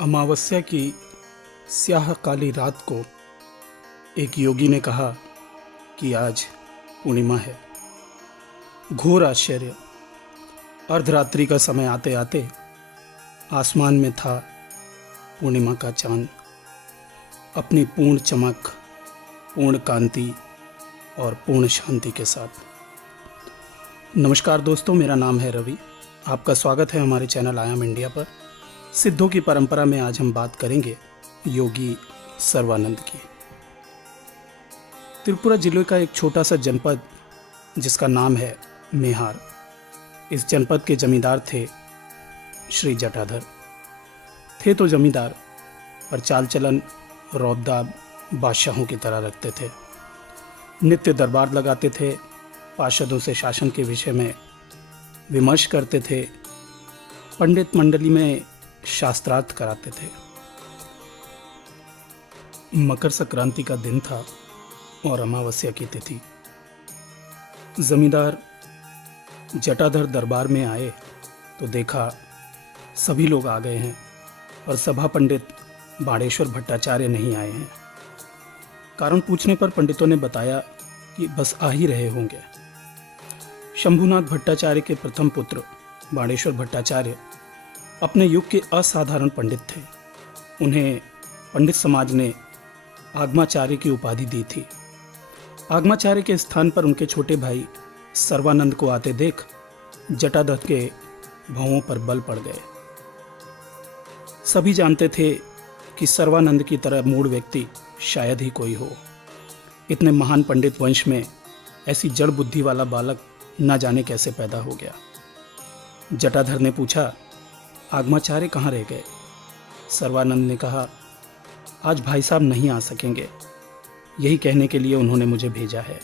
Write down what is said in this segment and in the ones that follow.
अमावस्या की स्याह काली रात को एक योगी ने कहा कि आज पूर्णिमा है। घोर आश्चर्य। अर्धरात्रि का समय आते आते आसमान में था पूर्णिमा का चांद, अपनी पूर्ण चमक, पूर्ण कांति और पूर्ण शांति के साथ। नमस्कार दोस्तों, मेरा नाम है रवि। आपका स्वागत है हमारे चैनल आई एम इंडिया पर। सिद्धों की परंपरा में आज हम बात करेंगे योगी सर्वानंद की। त्रिपुरा जिले का एक छोटा सा जनपद जिसका नाम है मेहार, इस जनपद के जमींदार थे श्री जटाधर। थे तो जमींदार, पर चाल चलन रौबदाब बादशाहों की तरह रखते थे। नित्य दरबार लगाते थे, पार्षदों से शासन के विषय में विमर्श करते थे, पंडित मंडली में शास्त्रार्थ कराते थे। मकर संक्रांति का दिन था और अमावस्या की तिथि। जमींदार जटाधर दरबार में आए तो देखा सभी लोग आ गए हैं और सभा पंडित बाणेश्वर भट्टाचार्य नहीं आए हैं। कारण पूछने पर पंडितों ने बताया कि बस आ ही रहे होंगे। शंभुनाथ भट्टाचार्य के प्रथम पुत्र बाणेश्वर भट्टाचार्य अपने युग के असाधारण पंडित थे। उन्हें पंडित समाज ने आगमाचार्य की उपाधि दी थी। आगमाचार्य के स्थान पर उनके छोटे भाई सर्वानंद को आते देख जटाधर के भवों पर बल पड़ गए। सभी जानते थे कि सर्वानंद की तरह मूढ़ व्यक्ति शायद ही कोई हो। इतने महान पंडित वंश में ऐसी जड़ बुद्धि वाला बालक न जाने कैसे पैदा हो गया। जटाधर ने पूछा, आगमाचार्य कहाँ रह गए? सर्वानंद ने कहा, आज भाई साहब नहीं आ सकेंगे, यही कहने के लिए उन्होंने मुझे भेजा है।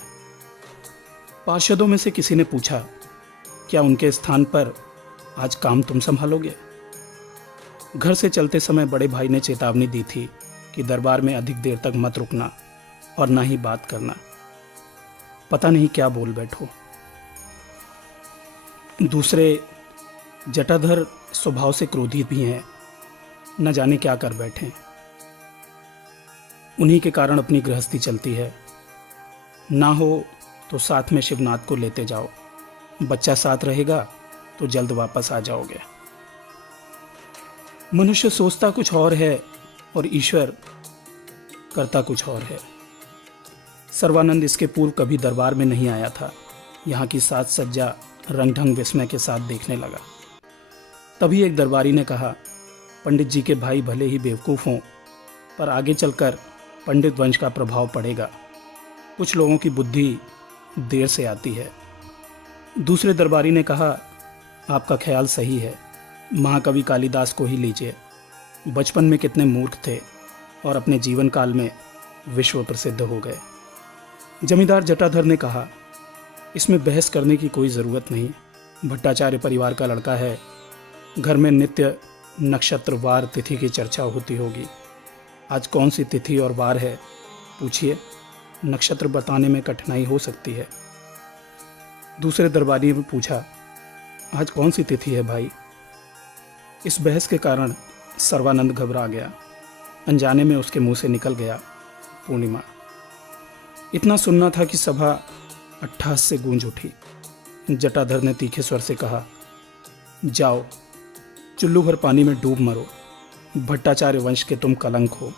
पार्षदों में से किसी ने पूछा, क्या उनके स्थान पर आज काम तुम संभालोगे? घर से चलते समय बड़े भाई ने चेतावनी दी थी कि दरबार में अधिक देर तक मत रुकना और ना ही बात करना, पता नहीं क्या बोल बैठो। दूसरे, जटाधर स्वभाव से क्रोधी भी हैं, न जाने क्या कर बैठे। उन्हीं के कारण अपनी गृहस्थी चलती है। ना हो तो साथ में शिवनाथ को लेते जाओ, बच्चा साथ रहेगा तो जल्द वापस आ जाओगे। मनुष्य सोचता कुछ और है और ईश्वर करता कुछ और है। सर्वानंद इसके पूर्व कभी दरबार में नहीं आया था। यहाँ की साज सज्जा रंग ढंग विस्मय के साथ देखने लगा। तभी एक दरबारी ने कहा, पंडित जी के भाई भले ही बेवकूफ़ हों, पर आगे चलकर पंडित वंश का प्रभाव पड़ेगा। कुछ लोगों की बुद्धि देर से आती है। दूसरे दरबारी ने कहा, आपका ख्याल सही है, महाकवि कालिदास को ही लीजिए। बचपन में कितने मूर्ख थे और अपने जीवन काल में विश्व प्रसिद्ध हो गए। जमींदार जटाधर ने कहा, इसमें बहस करने की कोई ज़रूरत नहीं। भट्टाचार्य परिवार का लड़का है, घर में नित्य नक्षत्र वार तिथि की चर्चा होती होगी। आज कौन सी तिथि और वार है पूछिए, नक्षत्र बताने में कठिनाई हो सकती है। दूसरे दरबारी ने पूछा, आज कौन सी तिथि है भाई? इस बहस के कारण सर्वानंद घबरा गया। अनजाने में उसके मुंह से निकल गया, पूर्णिमा। इतना सुनना था कि सभा अट्ठास से गूंज उठी। जटाधर ने तीखे स्वर से कहा, जाओ चुल्लू भर पानी में डूब मरो। भट्टाचार्य वंश के तुम कलंक हो।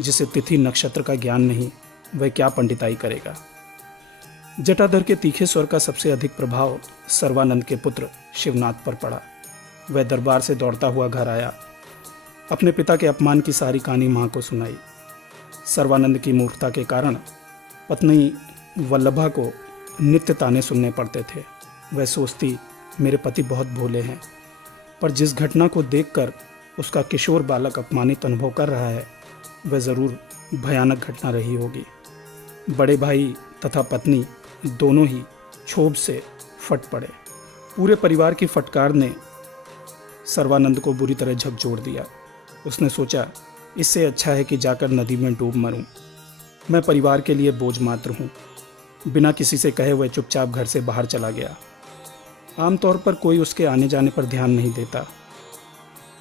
जिसे तिथि नक्षत्र का ज्ञान नहीं, वह क्या पंडिताई करेगा। जटाधर के तीखे स्वर का सबसे अधिक प्रभाव सर्वानंद के पुत्र शिवनाथ पर पड़ा। वह दरबार से दौड़ता हुआ घर आया, अपने पिता के अपमान की सारी कहानी माँ को सुनाई। सर्वानंद की मूर्खता के कारण पत्नी वल्लभा को नित्य ताने सुनने पड़ते थे। वह सोचती, मेरे पति बहुत भोले हैं, पर जिस घटना को देखकर उसका किशोर बालक अपमानित अनुभव कर रहा है, वह ज़रूर भयानक घटना रही होगी। बड़े भाई तथा पत्नी दोनों ही क्षोभ से फट पड़े। पूरे परिवार की फटकार ने सर्वानंद को बुरी तरह झकझोर दिया। उसने सोचा, इससे अच्छा है कि जाकर नदी में डूब मरूं। मैं परिवार के लिए बोझ मात्र हूँ। बिना किसी से कहे वह चुपचाप घर से बाहर चला गया। आमतौर पर कोई उसके आने जाने पर ध्यान नहीं देता।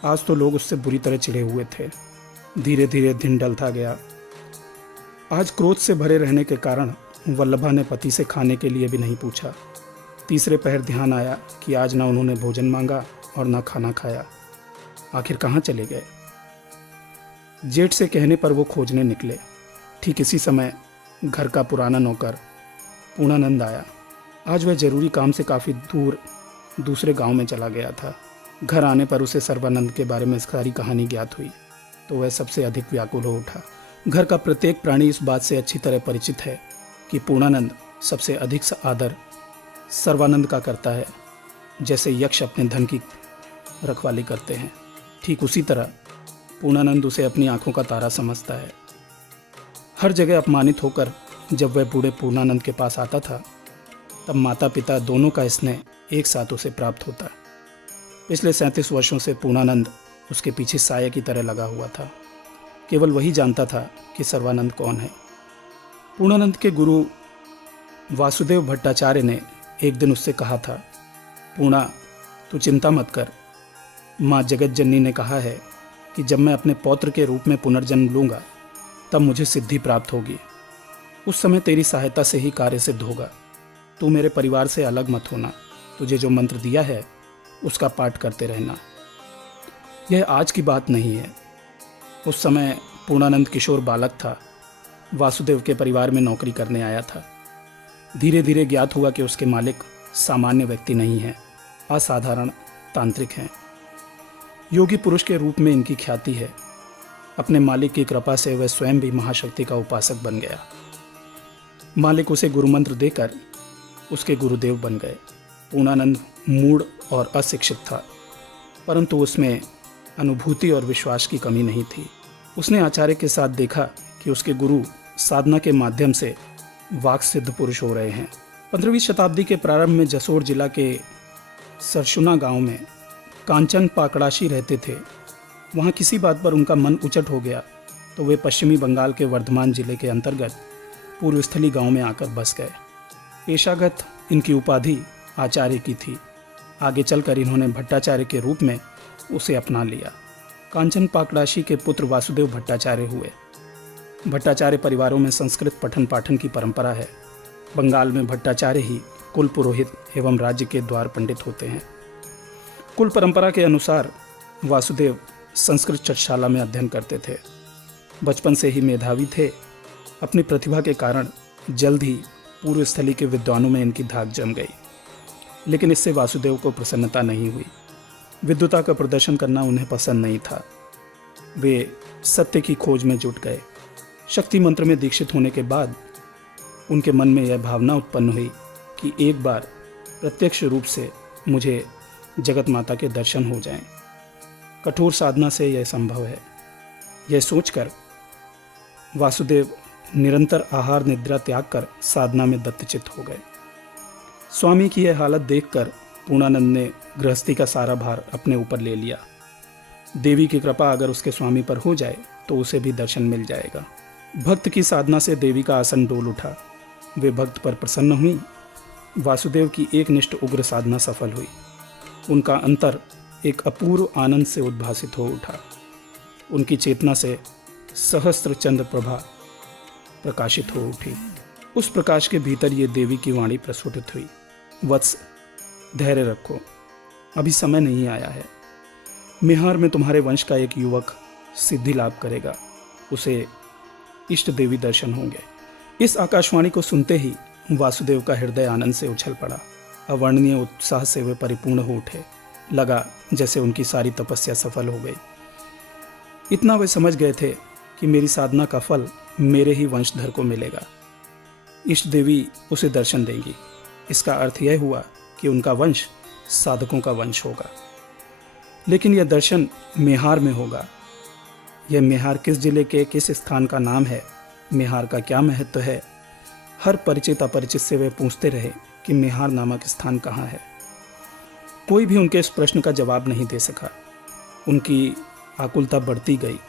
आज तो लोग उससे बुरी तरह चिढ़े हुए थे। धीरे धीरे दिन ढलता गया। आज क्रोध से भरे रहने के कारण वल्लभा ने पति से खाने के लिए भी नहीं पूछा। तीसरे पहर ध्यान आया कि आज ना उन्होंने भोजन मांगा और ना खाना खाया। आखिर कहाँ चले गए? जेठ से कहने पर वो खोजने निकले। ठीक इसी समय घर का पुराना नौकर पूर्णानंद आया। आज वह जरूरी काम से काफ़ी दूर दूसरे गांव में चला गया था। घर आने पर उसे सर्वानंद के बारे में सारी कहानी ज्ञात हुई तो वह सबसे अधिक व्याकुल हो उठा। घर का प्रत्येक प्राणी इस बात से अच्छी तरह परिचित है कि पूर्णानंद सबसे अधिक आदर सर्वानंद का करता है, जैसे यक्ष अपने धन की रखवाली करते हैं। ठीक उसी तरह पूर्णानंद उसे अपनी आंखों का तारा समझता है। हर जगह अपमानित होकर जब वह बूढ़े पूर्णानंद के पास आता था तब माता पिता दोनों का स्नेह एक साथ उसे प्राप्त होता। पिछले 37 वर्षों से पूर्णानंद उसके पीछे साये की तरह लगा हुआ था। केवल वही जानता था कि सर्वानंद कौन है। पूर्णानंद के गुरु वासुदेव भट्टाचार्य ने एक दिन उससे कहा था, पूर्णा, तू चिंता मत कर। माँ जगत जननी ने कहा है कि जब मैं अपने पौत्र के रूप में पुनर्जन्म लूँगा तब मुझे सिद्धि प्राप्त होगी। उस समय तेरी सहायता से ही कार्य सिद्ध होगा। तू मेरे परिवार से अलग मत होना। तुझे जो मंत्र दिया है उसका पाठ करते रहना। यह आज की बात नहीं है। उस समय पूर्णानंद किशोर बालक था। वासुदेव के परिवार में नौकरी करने आया था। धीरे धीरे ज्ञात हुआ कि उसके मालिक सामान्य व्यक्ति नहीं है, असाधारण तांत्रिक हैं। योगी पुरुष के रूप में इनकी ख्याति है। अपने मालिक की कृपा से वह स्वयं भी महाशक्ति का उपासक बन गया। मालिक उसे गुरुमंत्र देकर उसके गुरुदेव बन गए। पूर्णानंद मूढ़ और अशिक्षित था, परंतु उसमें अनुभूति और विश्वास की कमी नहीं थी। उसने आचार्य के साथ देखा कि उसके गुरु साधना के माध्यम से वाक सिद्ध पुरुष हो रहे हैं। 15वीं शताब्दी के प्रारंभ में जसोर जिला के सरसुना गांव में कांचन पाकड़ाशी रहते थे। वहां किसी बात पर उनका मन उचट हो गया तो वे पश्चिमी बंगाल के वर्धमान जिले के अंतर्गत पूर्वस्थली गांव में आकर बस गए। पेशागत इनकी उपाधि आचार्य की थी। आगे चलकर इन्होंने भट्टाचार्य के रूप में उसे अपना लिया। कांचन पाकड़ाशी के पुत्र वासुदेव भट्टाचार्य हुए। भट्टाचार्य परिवारों में संस्कृत पठन पाठन की परंपरा है। बंगाल में भट्टाचार्य ही कुल पुरोहित एवं राज्य के द्वार पंडित होते हैं। कुल परंपरा के अनुसार वासुदेव संस्कृत चटशाला में अध्ययन करते थे। बचपन से ही मेधावी थे। अपनी प्रतिभा के कारण जल्द ही पूर्व स्थली के विद्वानों में इनकी धाक जम गई, लेकिन इससे वासुदेव को प्रसन्नता नहीं हुई। विद्वता का प्रदर्शन करना उन्हें पसंद नहीं था। वे सत्य की खोज में जुट गए। शक्ति मंत्र में दीक्षित होने के बाद उनके मन में यह भावना उत्पन्न हुई कि एक बार प्रत्यक्ष रूप से मुझे जगत माता के दर्शन हो जाएं। कठोर साधना से यह संभव है। यह सोचकर वासुदेव निरंतर आहार निद्रा त्याग कर साधना में दत्तचित्त हो गए। स्वामी की यह हालत देखकर पूर्णानंद ने गृहस्थी का सारा भार अपने ऊपर ले लिया। देवी की कृपा अगर उसके स्वामी पर हो जाए तो उसे भी दर्शन मिल जाएगा। भक्त की साधना से देवी का आसन डोल उठा। वे भक्त पर प्रसन्न हुई। वासुदेव की एकनिष्ठ उग्र साधना सफल हुई। उनका अंतर एक अपूर्व आनंद से उद्भासित हो उठा। उनकी चेतना से सहस्त्र चंद्र प्रभा प्रकाशित हो उठी। उस प्रकाश के भीतर ये देवी की वाणी प्रस्फुटित हुई, वत्स, धैर्य रखो, अभी समय नहीं आया है। मेहार में तुम्हारे वंश का एक युवक सिद्धि लाभ करेगा। उसे इष्ट देवी दर्शन होंगे। इस आकाशवाणी को सुनते ही वासुदेव का हृदय आनंद से उछल पड़ा। अवर्णनीय उत्साह से वे परिपूर्ण हो उठे। लगा जैसे उनकी सारी तपस्या सफल हो गई। इतना वे समझ गए थे कि मेरी साधना का फल मेरे ही वंशधर को मिलेगा। इष्ट देवी उसे दर्शन देंगी। इसका अर्थ यह हुआ कि उनका वंश साधकों का वंश होगा। लेकिन यह दर्शन मेहार में होगा। यह मेहार किस जिले के किस स्थान का नाम है, मेहार का क्या महत्व है, हर परिचित अपरिचित से वे पूछते रहे कि मेहार नामक स्थान कहाँ है। कोई भी उनके इस प्रश्न का जवाब नहीं दे सका। उनकी आकुलता बढ़ती गई।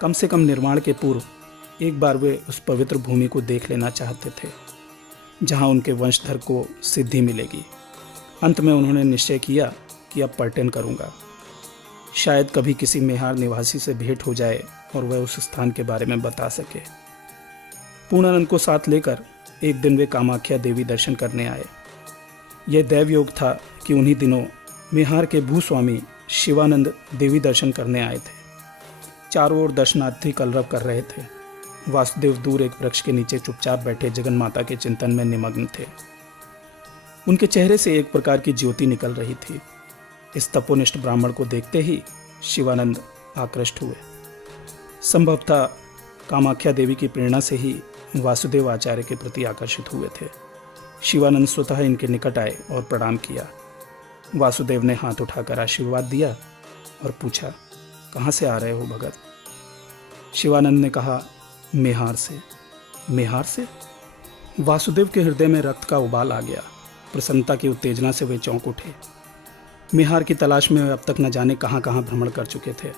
कम से कम निर्माण के पूर्व एक बार वे उस पवित्र भूमि को देख लेना चाहते थे जहाँ उनके वंशधर को सिद्धि मिलेगी। अंत में उन्होंने निश्चय किया कि अब पर्यटन करूँगा। शायद कभी किसी मेहार निवासी से भेंट हो जाए और वह उस स्थान के बारे में बता सके। पूर्णानंद को साथ लेकर एक दिन वे कामाख्या देवी दर्शन करने आए। यह दैवयोग था कि उन्हीं दिनों मेहार के भूस्वामी शिवानंद देवी दर्शन करने आए थे। चारों ओर दर्शनार्थी कलरव कर रहे थे। वासुदेव दूर एक वृक्ष के नीचे चुपचाप बैठे जगन माता के चिंतन में निमग्न थे। उनके चेहरे से एक प्रकार की ज्योति निकल रही थी। इस तपोनिष्ठ ब्राह्मण को देखते ही शिवानंद आकृष्ट हुए। संभवतः कामाख्या देवी की प्रेरणा से ही वासुदेव आचार्य के प्रति आकर्षित हुए थे। शिवानंद स्वतः इनके निकट आए और प्रणाम किया। वासुदेव ने हाथ उठाकर आशीर्वाद दिया और पूछा, कहाँ से आ रहे हो भगत? शिवानंद ने कहा, मेहार से। मेहार से? वासुदेव के हृदय में रक्त का उबाल आ गया। प्रसन्नता की उत्तेजना से वे चौंक उठे। मेहार की तलाश में वे अब तक न जाने कहाँ कहाँ भ्रमण कर चुके थे।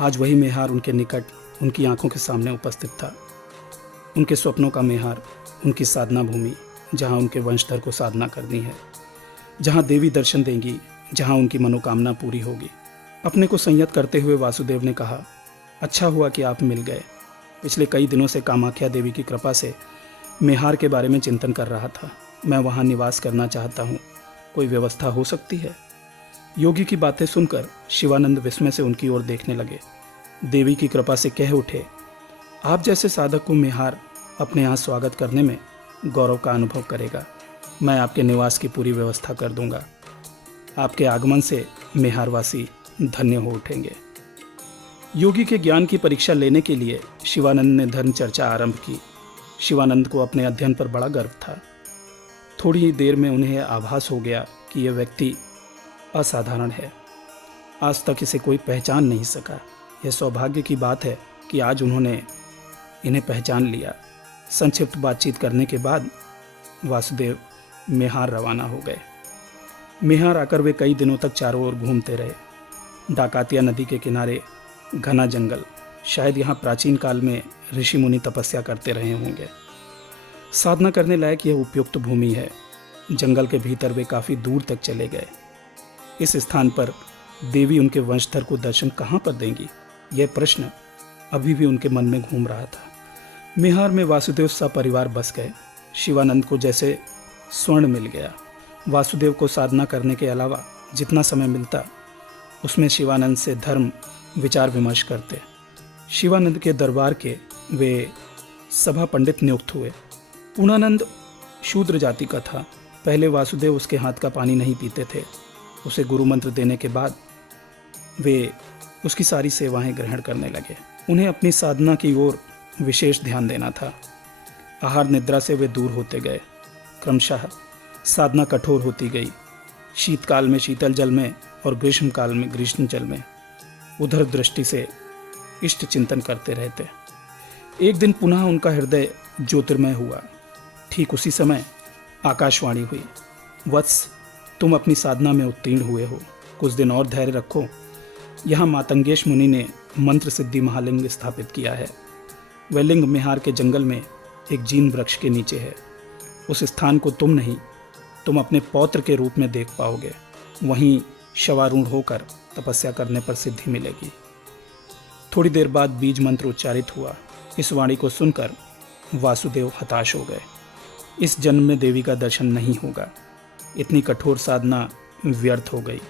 आज वही मेहार उनके निकट, उनकी आंखों के सामने उपस्थित था। उनके स्वप्नों का मेहार, उनकी साधना भूमि, जहाँ उनके वंशधर को साधना करनी है, जहाँ देवी दर्शन देंगी, जहाँ उनकी मनोकामना पूरी होगी। अपने को संयत करते हुए वासुदेव ने कहा, अच्छा हुआ कि आप मिल गए। पिछले कई दिनों से कामाख्या देवी की कृपा से मेहार के बारे में चिंतन कर रहा था। मैं वहाँ निवास करना चाहता हूँ, कोई व्यवस्था हो सकती है? योगी की बातें सुनकर शिवानंद विस्मय से उनकी ओर देखने लगे। देवी की कृपा से कह उठे, आप जैसे साधक को मेहार अपने यहाँ स्वागत करने में गौरव का अनुभव करेगा। मैं आपके निवास की पूरी व्यवस्था कर दूंगा। आपके आगमन से मेहारवासी धन्य हो उठेंगे। योगी के ज्ञान की परीक्षा लेने के लिए शिवानंद ने धर्म चर्चा आरंभ की। शिवानंद को अपने अध्ययन पर बड़ा गर्व था। थोड़ी ही देर में उन्हें आभास हो गया कि यह व्यक्ति असाधारण है। आज तक इसे कोई पहचान नहीं सका। यह सौभाग्य की बात है कि आज उन्होंने इन्हें पहचान लिया। संक्षिप्त बातचीत करने के बाद वासुदेव मेहार रवाना हो गए। मेहार आकर वे कई दिनों तक चारों ओर घूमते रहे। डाकातिया नदी के किनारे घना जंगल, शायद यहाँ प्राचीन काल में ऋषि मुनि तपस्या करते रहे होंगे। साधना करने लायक यह उपयुक्त भूमि है। जंगल के भीतर वे काफ़ी दूर तक चले गए। इस स्थान पर देवी उनके वंशधर को दर्शन कहाँ पर देंगी, यह प्रश्न अभी भी उनके मन में घूम रहा था। मेहार में वासुदेव सपरिवार बस गए। शिवानंद को जैसे स्वर्ण मिल गया। वासुदेव को साधना करने के अलावा जितना समय मिलता, उसमें शिवानंद से धर्म विचार विमर्श करते। शिवानंद के दरबार के वे सभा पंडित नियुक्त हुए। पूर्णानंद शूद्र जाति का था। पहले वासुदेव उसके हाथ का पानी नहीं पीते थे। उसे गुरु मंत्र देने के बाद वे उसकी सारी सेवाएं ग्रहण करने लगे। उन्हें अपनी साधना की ओर विशेष ध्यान देना था। आहार निद्रा से वे दूर होते गए। क्रमशः साधना कठोर होती गई। शीतकाल में शीतल जल में और ग्रीष्मकाल में ग्रीष्म जल में उधर दृष्टि से इष्ट चिंतन करते रहते। एक दिन पुनः उनका हृदय ज्योतिर्मय हुआ। ठीक उसी समय आकाशवाणी हुई, वत्स, तुम अपनी साधना में उत्तीर्ण हुए हो। कुछ दिन और धैर्य रखो। यहाँ मातंगेश मुनि ने मंत्र सिद्धि महालिंग स्थापित किया है। वह लिंग मेहार के जंगल में एक जीन वृक्ष के नीचे है। उस स्थान को तुम नहीं, तुम अपने पौत्र के रूप में देख पाओगे। वहीं शवारूढ़ होकर तपस्या करने पर सिद्धि मिलेगी। थोड़ी देर बाद बीज मंत्र उच्चारित हुआ। इस वाणी को सुनकर वासुदेव हताश हो गए। इस जन्म में देवी का दर्शन नहीं होगा। इतनी कठोर साधना व्यर्थ हो गई।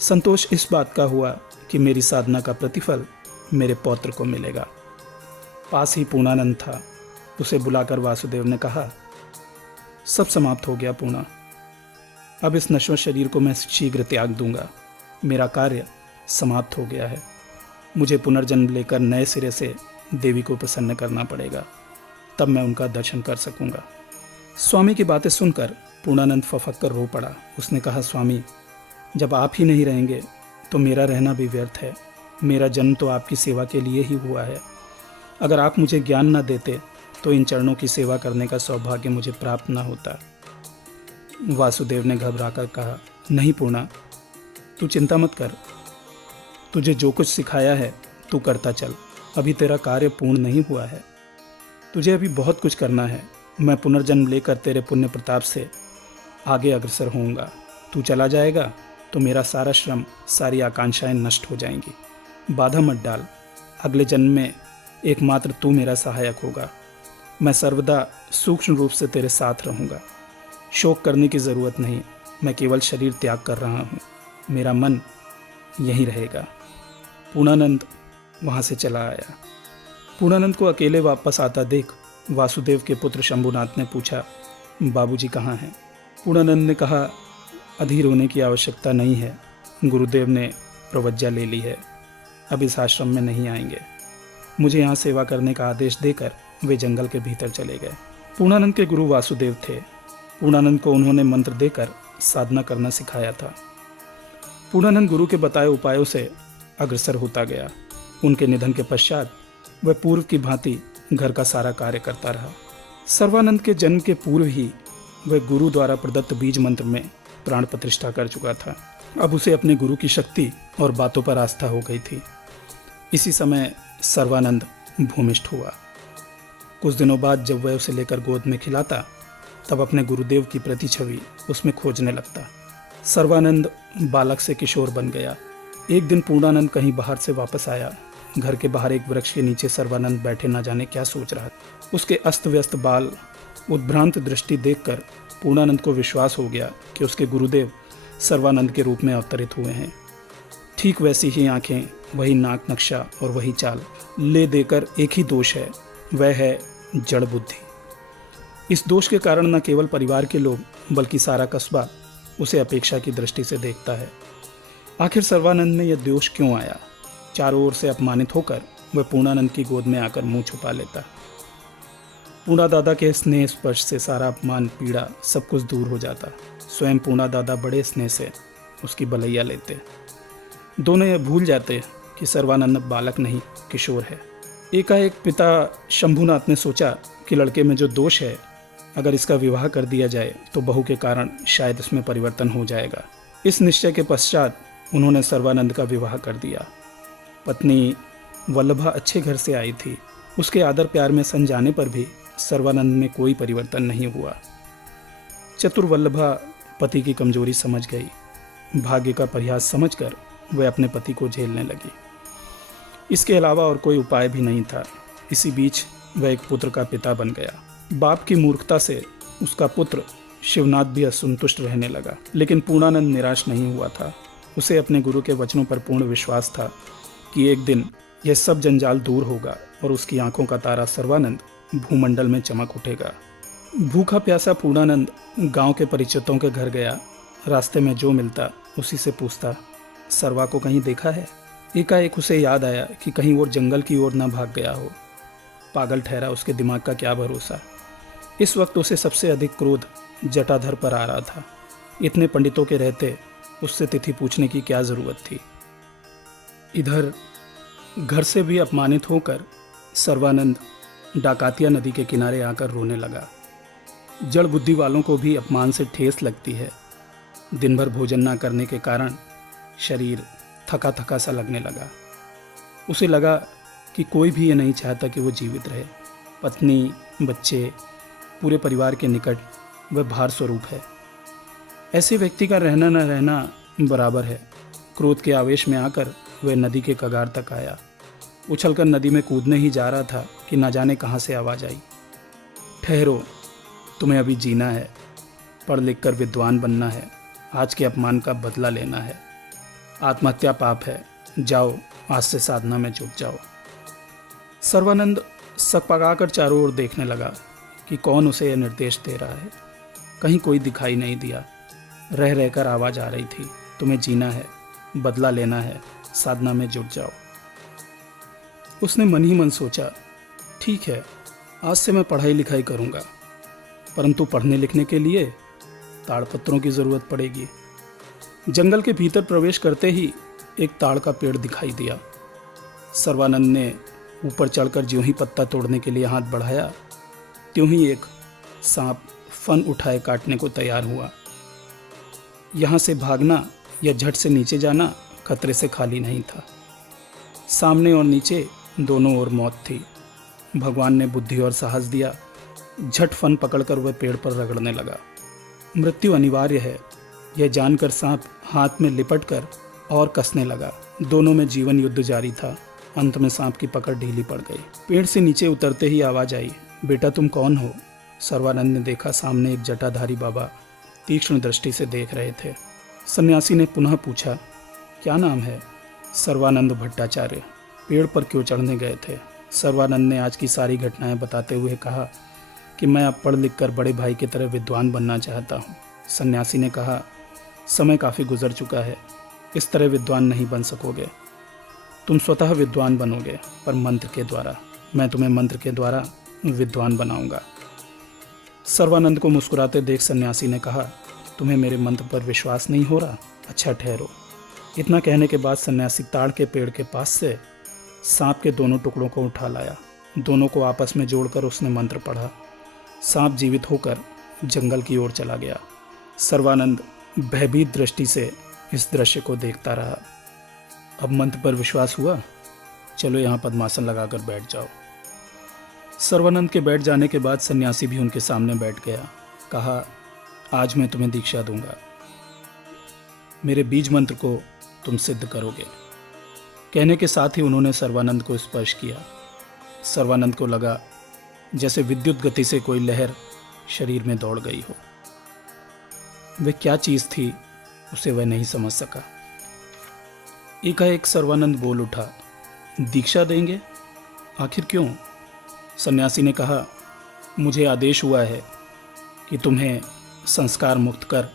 संतोष इस बात का हुआ कि मेरी साधना का प्रतिफल मेरे पौत्र को मिलेगा। पास ही पूर्णानंद था। उसे बुलाकर वासुदेव ने कहा, सब समाप्त हो गया पूर्णा। अब इस नश्वर शरीर को मैं शीघ्र त्याग दूंगा। मेरा कार्य समाप्त हो गया है। मुझे पुनर्जन्म लेकर नए सिरे से देवी को प्रसन्न करना पड़ेगा, तब मैं उनका दर्शन कर सकूंगा। स्वामी की बातें सुनकर पूर्णानंद फफक कर रो पड़ा। उसने कहा, स्वामी, जब आप ही नहीं रहेंगे तो मेरा रहना भी व्यर्थ है। मेरा जन्म तो आपकी सेवा के लिए ही हुआ है। अगर आप मुझे ज्ञान न देते तो इन चरणों की सेवा करने का सौभाग्य मुझे प्राप्त न होता। वासुदेव ने घबराकर कहा, नहीं पूर्णा, तू चिंता मत कर। तुझे जो कुछ सिखाया है तू करता चल। अभी तेरा कार्य पूर्ण नहीं हुआ है। तुझे अभी बहुत कुछ करना है। मैं पुनर्जन्म लेकर तेरे पुण्य प्रताप से आगे अग्रसर होऊंगा। तू चला जाएगा तो मेरा सारा श्रम, सारी आकांक्षाएं नष्ट हो जाएंगी। बाधा मत डाल, अगले जन्म में एकमात्र तू मेरा सहायक होगा। मैं सर्वदा सूक्ष्म रूप से तेरे साथ रहूँगा। शोक करने की ज़रूरत नहीं, मैं केवल शरीर त्याग कर रहा हूँ, मेरा मन यहीं रहेगा। पूर्णानंद वहाँ से चला आया। पूर्णानंद को अकेले वापस आता देख वासुदेव के पुत्र शंभुनाथ ने पूछा, बाबूजी कहाँ हैं? पूर्णानंद ने कहा, अधीर होने की आवश्यकता नहीं है, गुरुदेव ने प्रवज्ञा ले ली है, अब इस आश्रम में नहीं आएंगे। मुझे यहाँ सेवा करने का आदेश देकर वे जंगल के भीतर चले गए। पूर्णानंद के गुरु वासुदेव थे। पूर्णानंद को उन्होंने मंत्र देकर साधना करना सिखाया था। पूर्णानंद गुरु के बताए उपायों से अग्रसर होता गया। उनके निधन के पश्चात वह पूर्व की भांति घर का सारा कार्य करता रहा। सर्वानंद के जन्म के पूर्व ही वह गुरु द्वारा प्रदत्त बीज मंत्र में प्राण प्रतिष्ठा कर चुका था। अब उसे अपने गुरु की शक्ति और बातों पर आस्था हो गई थी। इसी समय सर्वानंद भूमिष्ठ हुआ। कुछ दिनों बाद जब वह उसे लेकर गोद में खिलाता, तब अपने गुरुदेव की प्रतिछवि उसमें खोजने लगता। सर्वानंद बालक से किशोर बन गया। एक दिन पूर्णानंद कहीं बाहर से वापस आया। घर के बाहर एक वृक्ष के नीचे सर्वानंद बैठे न जाने क्या सोच रहा था। उसके अस्त व्यस्त बाल, उद्भ्रांत दृष्टि देखकर पूर्णानंद को विश्वास हो गया कि उसके गुरुदेव सर्वानंद के रूप में अवतरित हुए हैं। ठीक वैसी ही आंखें, वही नाक नक्शा और वही चाल ले देकर एक ही दोष है, वह है जड़ बुद्धि। इस दोष के कारण न केवल परिवार के लोग बल्कि सारा कस्बा उसे अपेक्षा की दृष्टि से देखता है। आखिर सर्वानंद में यह दोष क्यों आया? चारों ओर से अपमानित होकर वह पूर्णानंद की गोद में आकर मुंह छुपा लेता। पूर्णा दादा के स्नेह स्पर्श से सारा अपमान, पीड़ा सब कुछ दूर हो जाता। स्वयं पूर्णा दादा बड़े स्नेह से उसकी भलैया लेते। दोनों यह भूल जाते कि सर्वानंद बालक नहीं, किशोर है। एकाएक पिता शंभुनाथ ने सोचा कि लड़के में जो दोष है, अगर इसका विवाह कर दिया जाए तो बहू के कारण शायद इसमें परिवर्तन हो जाएगा। इस निश्चय के पश्चात उन्होंने सर्वानंद का विवाह कर दिया। पत्नी वल्लभा अच्छे घर से आई थी। उसके आदर प्यार में सन जाने पर भी सर्वानंद में कोई परिवर्तन नहीं हुआ। चतुर वल्लभा पति की कमजोरी समझ गई। भाग्य का परिहास समझकर वह अपने पति को झेलने लगी। इसके अलावा और कोई उपाय भी नहीं था। इसी बीच वह एक पुत्र का पिता बन गया। बाप की मूर्खता से उसका पुत्र शिवनाथ भी असंतुष्ट रहने लगा, लेकिन पूर्णानंद निराश नहीं हुआ था। उसे अपने गुरु के वचनों पर पूर्ण विश्वास था कि एक दिन यह सब जंजाल दूर होगा और उसकी आंखों का तारा सर्वानंद भूमंडल में चमक उठेगा। भूखा प्यासा पूर्णानंद गांव के परिचितों के घर गया। रास्ते में जो मिलता उसी से पूछता, सर्वा को कहीं देखा है? एकाएक उसे याद आया कि कहीं वो जंगल की ओर न भाग गया हो। पागल ठहरा, उसके दिमाग का क्या भरोसा। इस वक्त उसे सबसे अधिक क्रोध जटाधर पर आ रहा था। इतने पंडितों के रहते उससे तिथि पूछने की क्या जरूरत थी। इधर घर से भी अपमानित होकर सर्वानंद डाकातिया नदी के किनारे आकर रोने लगा। जड़ बुद्धि वालों को भी अपमान से ठेस लगती है। दिन भर भोजन ना करने के कारण शरीर थका थका सा लगने लगा। उसे लगा कि कोई भी ये नहीं चाहता कि वो जीवित रहे। पत्नी, बच्चे, पूरे परिवार के निकट वह भार स्वरूप है। ऐसे व्यक्ति का रहना न रहना बराबर है। क्रोध के आवेश में आकर वह नदी के कगार तक आया। उछलकर नदी में कूदने ही जा रहा था कि न जाने कहाँ से आवाज़ आई, ठहरो, तुम्हें अभी जीना है, पढ़ लिख कर विद्वान बनना है, आज के अपमान का बदला लेना है। आत्महत्या पाप है, जाओ आज से साधना में जुट जाओ। सर्वानंद सकपकाकर चारों ओर देखने लगा कि कौन उसे यह निर्देश दे रहा है। कहीं कोई दिखाई नहीं दिया। रह रहकर आवाज़ आ रही थी, तुम्हें जीना है, बदला लेना है, साधना में जुट जाओ। उसने मन ही मन सोचा, ठीक है, आज से मैं पढ़ाई लिखाई करूँगा, परंतु पढ़ने लिखने के लिए ताड़पत्रों की ज़रूरत पड़ेगी। जंगल के भीतर प्रवेश करते ही एक ताड़ का पेड़ दिखाई दिया। सर्वानंद ने ऊपर चढ़कर ज्यों ही पत्ता तोड़ने के लिए हाथ बढ़ाया, त्यों ही एक सांप फन उठाए काटने को तैयार हुआ। यहाँ से भागना या झट से नीचे जाना खतरे से खाली नहीं था। सामने और नीचे दोनों ओर मौत थी। भगवान ने बुद्धि और साहस दिया। झट फन पकड़कर वह पेड़ पर रगड़ने लगा। मृत्यु अनिवार्य है, यह जानकर सांप हाथ में लिपट कर और कसने लगा। दोनों में जीवन युद्ध जारी था। अंत में सांप की पकड़ ढीली पड़ गई। पेड़ से नीचे उतरते ही आवाज आई, बेटा तुम कौन हो? सर्वानंद ने देखा सामने एक जटाधारी बाबा तीक्ष्ण दृष्टि से देख रहे थे। सन्यासी ने पुनः पूछा, क्या नाम है? सर्वानंद भट्टाचार्य। पेड़ पर क्यों चढ़ने गए थे? सर्वानंद ने आज की सारी घटनाएं बताते हुए कहा कि मैं अब पढ़ लिख कर बड़े भाई की तरह विद्वान बनना चाहता हूँ। सन्यासी ने कहा, समय काफ़ी गुजर चुका है, इस तरह विद्वान नहीं बन सकोगे। तुम स्वतः विद्वान बनोगे, पर मंत्र के द्वारा। मैं तुम्हें मंत्र के द्वारा विद्वान बनाऊंगा। सर्वानंद को मुस्कुराते देख सन्यासी ने कहा, तुम्हें मेरे मंत्र पर विश्वास नहीं हो रहा? अच्छा ठहरो। इतना कहने के बाद सन्यासी ताड़ के पेड़ के पास से सांप के दोनों टुकड़ों को उठा लाया। दोनों को आपस में जोड़कर उसने मंत्र पढ़ा। सांप जीवित होकर जंगल की ओर चला गया। सर्वानंद भयभीत दृष्टि से इस दृश्य को देखता रहा। अब मंत्र पर विश्वास हुआ? चलो यहाँ पद्मासन लगाकर बैठ जाओ। सर्वानंद के बैठ जाने के बाद सन्यासी भी उनके सामने बैठ गया। कहा, आज मैं तुम्हें दीक्षा दूंगा। मेरे बीज मंत्र को तुम सिद्ध करोगे। कहने के साथ ही उन्होंने सर्वानंद को स्पर्श किया। सर्वानंद को लगा जैसे विद्युत गति से कोई लहर शरीर में दौड़ गई हो। वह क्या चीज थी उसे वह नहीं समझ सका। एकाएक सर्वानंद बोल उठा, दीक्षा देंगे? आखिर क्यों? सन्यासी ने कहा, मुझे आदेश हुआ है कि तुम्हें संस्कार मुक्त कर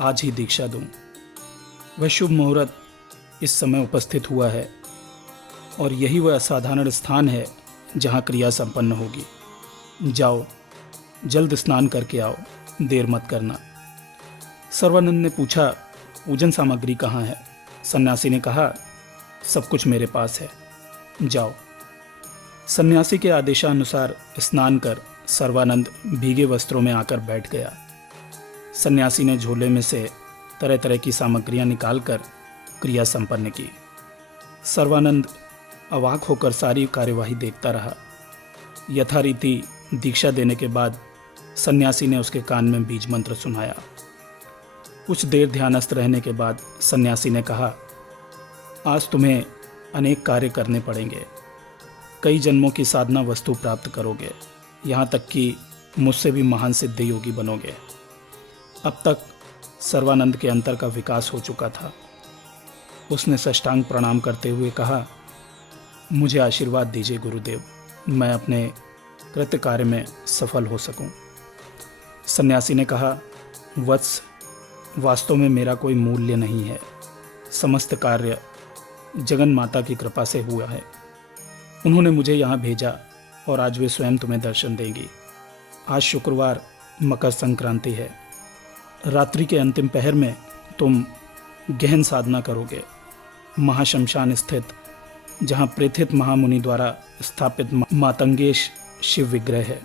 आज ही दीक्षा दूं। वह शुभ मुहूर्त इस समय उपस्थित हुआ है और यही वह असाधारण स्थान है जहां क्रिया संपन्न होगी। जाओ, जल्द स्नान करके आओ, देर मत करना। सर्वानंद ने पूछा, पूजन सामग्री कहाँ है? सन्यासी ने कहा, सब कुछ मेरे पास है, जाओ। सन्यासी के आदेशानुसार स्नान कर सर्वानंद भीगे वस्त्रों में आकर बैठ गया। सन्यासी ने झोले में से तरह तरह की सामग्रियां निकालकर क्रिया संपन्न की। सर्वानंद अवाक होकर सारी कार्यवाही देखता रहा। यथारीति दीक्षा देने के बाद सन्यासी ने उसके कान में बीज मंत्र सुनाया। कुछ देर ध्यानस्थ रहने के बाद सन्यासी ने कहा, आज तुम्हें अनेक कार्य करने पड़ेंगे। कई जन्मों की साधना वस्तु प्राप्त करोगे, यहाँ तक कि मुझसे भी महान सिद्ध योगी बनोगे। अब तक सर्वानंद के अंतर का विकास हो चुका था। उसने साष्टांग प्रणाम करते हुए कहा, मुझे आशीर्वाद दीजिए गुरुदेव, मैं अपने कृत्य कार्य में सफल हो सकूं। सन्यासी ने कहा, वत्स, वास्तव में मेरा कोई मूल्य नहीं है। समस्त कार्य जगन माता की कृपा से हुआ है। उन्होंने मुझे यहाँ भेजा और आज वे स्वयं तुम्हें दर्शन देंगी। आज शुक्रवार मकर संक्रांति है। रात्रि के अंतिम पहर में तुम गहन साधना करोगे। महाशमशान स्थित जहाँ प्रेथित महामुनि द्वारा स्थापित मातंगेश शिव विग्रह है,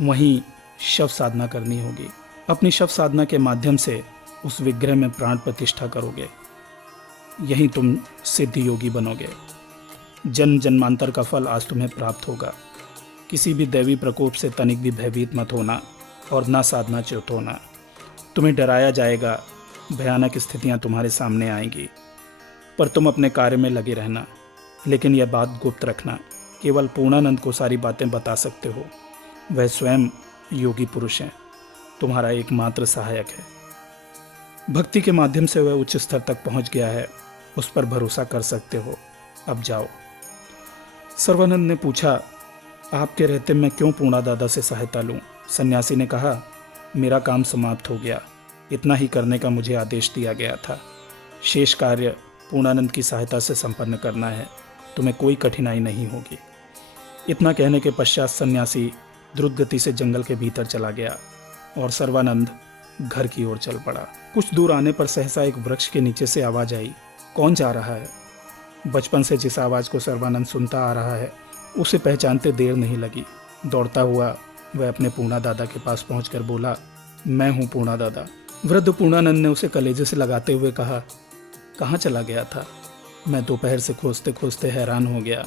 वहीं शव साधना करनी होगी। अपनी शव साधना के माध्यम से उस विग्रह में प्राण प्रतिष्ठा करोगे। यहीं तुम सिद्ध योगी बनोगे। जन्म जन्मांतर का फल आज तुम्हें प्राप्त होगा। किसी भी दैवी प्रकोप से तनिक भी भयभीत मत होना और ना साधना च्युत होना। तुम्हें डराया जाएगा, भयानक स्थितियां तुम्हारे सामने आएंगी, पर तुम अपने कार्य में लगे रहना। लेकिन यह बात गुप्त रखना। केवल पूर्णानंद को सारी बातें बता सकते हो। वह स्वयं योगी पुरुष हैं, तुम्हारा एकमात्र सहायक है। भक्ति के माध्यम से वह उच्च स्तर तक पहुंच गया है, उस पर भरोसा कर सकते हो। अब जाओ। सर्वानंद ने पूछा, आपके रहते मैं क्यों पूर्णा दादा से सहायता लूं? सन्यासी ने कहा, मेरा काम समाप्त हो गया। इतना ही करने का मुझे आदेश दिया गया था। शेष कार्य पूर्णानंद की सहायता से संपन्न करना है। तुम्हें कोई कठिनाई नहीं होगी। इतना कहने के पश्चात सन्यासी द्रुत गति से जंगल के भीतर चला गया और सर्वानंद घर की ओर चल पड़ा। कुछ दूर आने पर सहसा एक वृक्ष के नीचे से आवाज आई, कौन जा रहा है? बचपन से जिस आवाज को सर्वानंद सुनता आ रहा है, उसे पहचानते देर नहीं लगी। दौड़ता हुआ वह अपने पूर्णा दादा के पास पहुंचकर बोला, मैं हूं पूर्णा दादा। वृद्ध पूर्णानंद ने उसे कलेजे से लगाते हुए कहा, कहाँ चला गया था? मैं दोपहर से खोजते खोजते हैरान हो गया।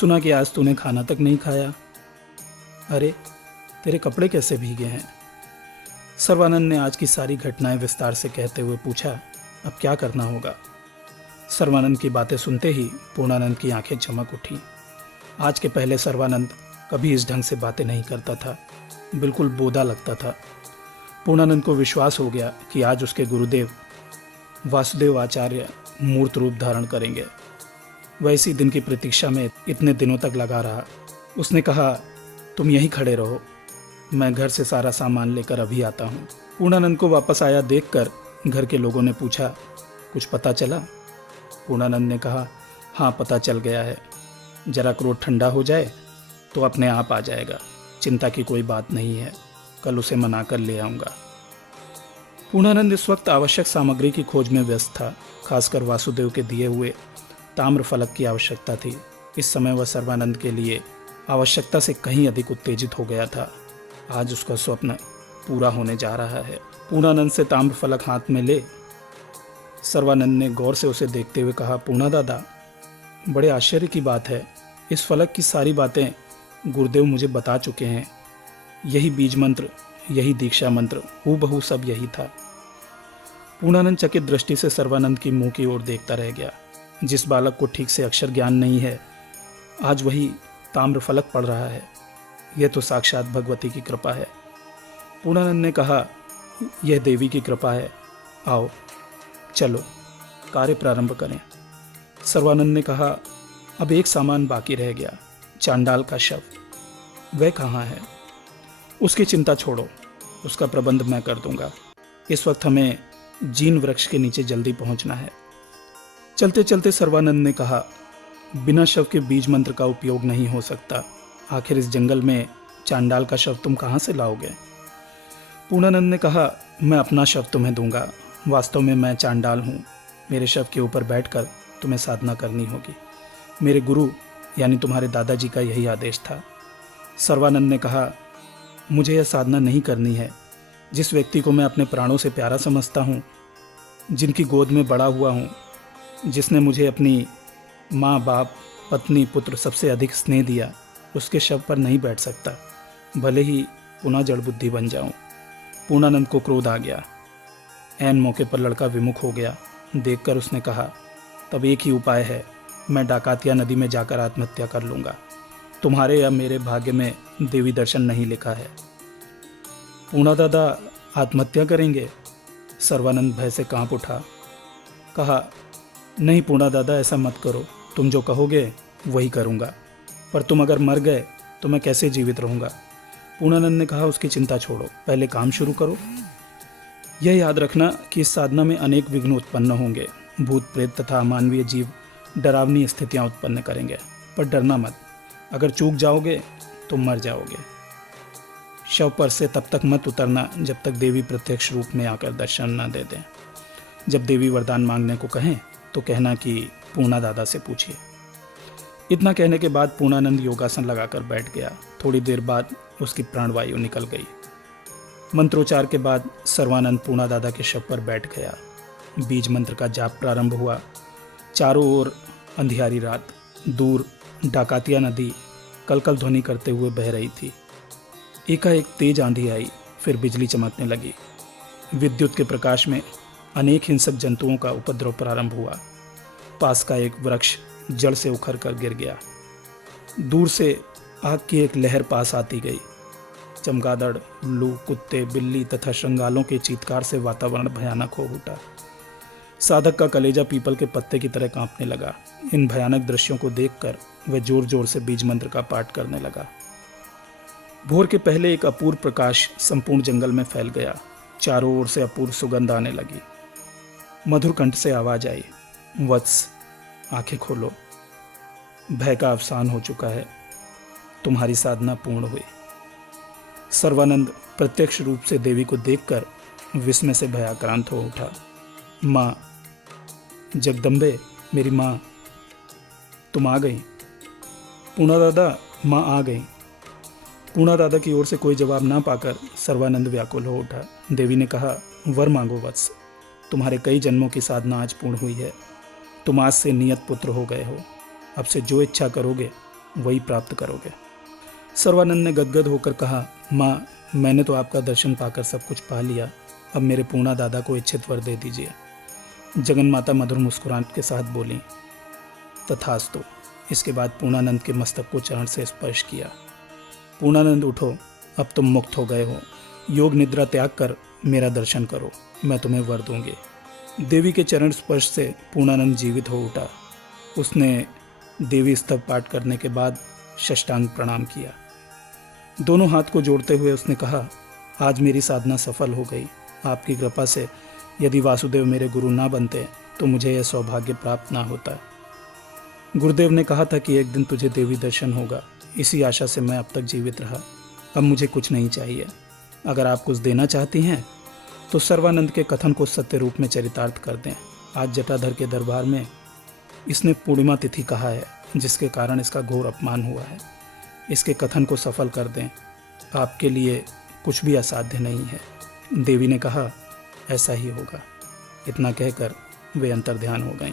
सुना कि आज तूने खाना तक नहीं खाया। अरे, तेरे कपड़े कैसे भीगे हैं? सर्वानंद ने आज की सारी घटनाएं विस्तार से कहते हुए पूछा, अब क्या करना होगा? सर्वानंद की बातें सुनते ही पूर्णानंद की आंखें चमक उठी। आज के पहले सर्वानंद कभी इस ढंग से बातें नहीं करता था, बिल्कुल बोधा लगता था। पूर्णानंद को विश्वास हो गया कि आज उसके गुरुदेव वासुदेव आचार्य मूर्त रूप धारण करेंगे। वह इसी दिन की प्रतीक्षा में इतने दिनों तक लगा रहा। उसने कहा, तुम यहीं खड़े रहो, मैं घर से सारा सामान लेकर अभी आता हूँ। पूर्णानंद को वापस आया देखकर घर के लोगों ने पूछा, कुछ पता चला? पूर्णानंद ने कहा, हाँ पता चल गया है। जरा क्रोध ठंडा हो जाए तो अपने आप आ जाएगा, चिंता की कोई बात नहीं है, कल उसे मना कर ले आऊँगा। पूर्णानंद इस वक्त आवश्यक सामग्री की खोज में व्यस्त था। खासकर वासुदेव के दिए हुए ताम्र फलक की आवश्यकता थी। इस समय वह सर्वानंद के लिए आवश्यकता से कहीं अधिक उत्तेजित हो गया था। आज उसका स्वप्न पूरा होने जा रहा है। पूर्णानंद से ताम्र फलक हाथ में ले सर्वानंद ने गौर से उसे देखते हुए कहा, पूर्णा दादा, बड़े आश्चर्य की बात है, इस फलक की सारी बातें गुरुदेव मुझे बता चुके हैं। यही बीज मंत्र, यही दीक्षा मंत्र, हूबहू सब यही था। पूर्णानंद चकित दृष्टि से सर्वानंद की मुंह की ओर देखता रह गया। जिस बालक को ठीक से अक्षर ज्ञान नहीं है, आज वही ताम्र फलक पढ़ रहा है। यह तो साक्षात भगवती की कृपा है। पूर्णानंद ने कहा, यह देवी की कृपा है। आओ चलो कार्य प्रारंभ करें। सर्वानंद ने कहा, अब एक सामान बाकी रह गया, चांडाल का शव। वह कहाँ है? उसकी चिंता छोड़ो, उसका प्रबंध मैं कर दूंगा। इस वक्त हमें जीन वृक्ष के नीचे जल्दी पहुंचना है। चलते चलते सर्वानंद ने कहा, बिना शव के बीज मंत्र का उपयोग नहीं हो सकता। आखिर इस जंगल में चांडाल का शव तुम कहाँ से लाओगे? पूर्णानंद ने कहा, मैं अपना शव तुम्हें दूंगा। वास्तव में मैं चांडाल हूँ। मेरे शव के ऊपर बैठकर तुम्हें साधना करनी होगी। मेरे गुरु यानी तुम्हारे दादाजी का यही आदेश था। सर्वानंद ने कहा, मुझे यह साधना नहीं करनी है। जिस व्यक्ति को मैं अपने प्राणों से प्यारा समझता हूँ, जिनकी गोद में बड़ा हुआ हूँ, जिसने मुझे अपनी माँ बाप पत्नी पुत्र सबसे अधिक स्नेह दिया, उसके शव पर नहीं बैठ सकता, भले ही पुनः जड़ बुद्धि बन जाऊं। पूर्णानंद को क्रोध आ गया। ऐन मौके पर लड़का विमुख हो गया। देखकर उसने कहा, तब एक ही उपाय है, मैं डाकातिया नदी में जाकर आत्महत्या कर लूँगा। तुम्हारे या मेरे भाग्य में देवी दर्शन नहीं लिखा है। पूर्णा दादा आत्महत्या करेंगे? सर्वानंद भय से कांप उठा। कहा, नहीं पूर्णा दादा, ऐसा मत करो। तुम जो कहोगे वही करूँगा, पर तुम अगर मर गए तो मैं कैसे जीवित रहूँगा? पूर्णानंद ने कहा, उसकी चिंता छोड़ो, पहले काम शुरू करो। यह याद रखना कि इस साधना में अनेक विघ्न उत्पन्न होंगे। भूत प्रेत तथा अमानवीय जीव डरावनी स्थितियाँ उत्पन्न करेंगे, पर डरना मत। अगर चूक जाओगे तो मर जाओगे। शव पर से तब तक मत उतरना जब तक देवी प्रत्यक्ष रूप में आकर दर्शन न दे दें। जब देवी वरदान मांगने को कहें तो कहना कि पूर्णा दादा से पूछिए। इतना कहने के बाद पूर्णानंद योगासन लगाकर बैठ गया। थोड़ी देर बाद उसकी प्राणवायु निकल गई। मंत्रोच्चार के बाद सर्वानंद पूर्णा दादा के शव पर बैठ गया। बीज मंत्र का जाप प्रारंभ हुआ। चारों ओर अंधियारी रात, दूर डाकातिया नदी कलकल ध्वनि करते हुए बह रही थी। एकाएक तेज आंधी आई, फिर बिजली चमकने लगी। विद्युत के प्रकाश में अनेक हिंसक जंतुओं का उपद्रव प्रारंभ हुआ। पास का एक वृक्ष जड़ से उखड़ कर गिर गया। दूर से आग की एक लहर पास आती गई। चमगादड़, उल्लू, कुत्ते, बिल्ली तथा श्रृंगालों के चीत्कार से वातावरण भयानक हो उठा। साधक का कलेजा पीपल के पत्ते की तरह कांपने लगा। इन भयानक दृश्यों को देखकर वह जोर जोर से बीज मंत्र का पाठ करने लगा। भोर के पहले एक अपूर्व प्रकाश संपूर्ण जंगल में फैल गया। चारों ओर से अपूर्व सुगंध आने लगी। मधुर कंठ से आवाज आई, वत्स आंखें खोलो, भय का अवसान हो चुका है, तुम्हारी साधना पूर्ण हुई। सर्वानंद प्रत्यक्ष रूप से देवी को देखकर विस्मय से भयाक्रांत हो उठा। माँ, जगदम्बे, मेरी माँ, तुम आ गई। पूर्णा दादा, माँ आ गई। पूर्णा दादा की ओर से कोई जवाब ना पाकर सर्वानंद व्याकुल हो उठा। देवी ने कहा, वर मांगो वत्स, तुम्हारे कई जन्मों की साधना आज पूर्ण हुई है। तुम आज से नियत पुत्र हो गए हो। अब से जो इच्छा करोगे वही प्राप्त करोगे। सर्वानंद ने गदगद होकर कहा, माँ, मैंने तो आपका दर्शन पाकर सब कुछ पा लिया, अब मेरे पूर्णा दादा को इच्छित वर दे दीजिए। जगन माता मधुर मुस्कुराहट के साथ बोली, तथास्तु। इसके बाद पूर्णानंद के मस्तक को चरण से स्पर्श किया। पूर्णानंद उठो, अब तुम मुक्त हो गए हो। योग निद्रा त्याग कर मेरा दर्शन करो, मैं तुम्हें वर दूंगी। देवी के चरण स्पर्श से पूर्णानंद जीवित हो उठा। उसने देवी स्तव पाठ करने के बाद साष्टांग प्रणाम किया। दोनों हाथ को जोड़ते हुए उसने कहा, आज मेरी साधना सफल हो गई। आपकी कृपा से यदि वासुदेव मेरे गुरु ना बनते तो मुझे यह सौभाग्य प्राप्त ना होता। गुरुदेव ने कहा था कि एक दिन तुझे देवी दर्शन होगा, इसी आशा से मैं अब तक जीवित रहा। अब मुझे कुछ नहीं चाहिए। अगर आप कुछ देना चाहती हैं तो सर्वानंद के कथन को सत्य रूप में चरितार्थ कर दें। आज जटाधर के दरबार में इसने पूर्णिमा तिथि कहा है, जिसके कारण इसका घोर अपमान हुआ है। इसके कथन को सफल कर दें, आपके लिए कुछ भी असाध्य नहीं है। देवी ने कहा, ऐसा ही होगा। इतना कहकर वे अंतर्ध्यान हो गईं।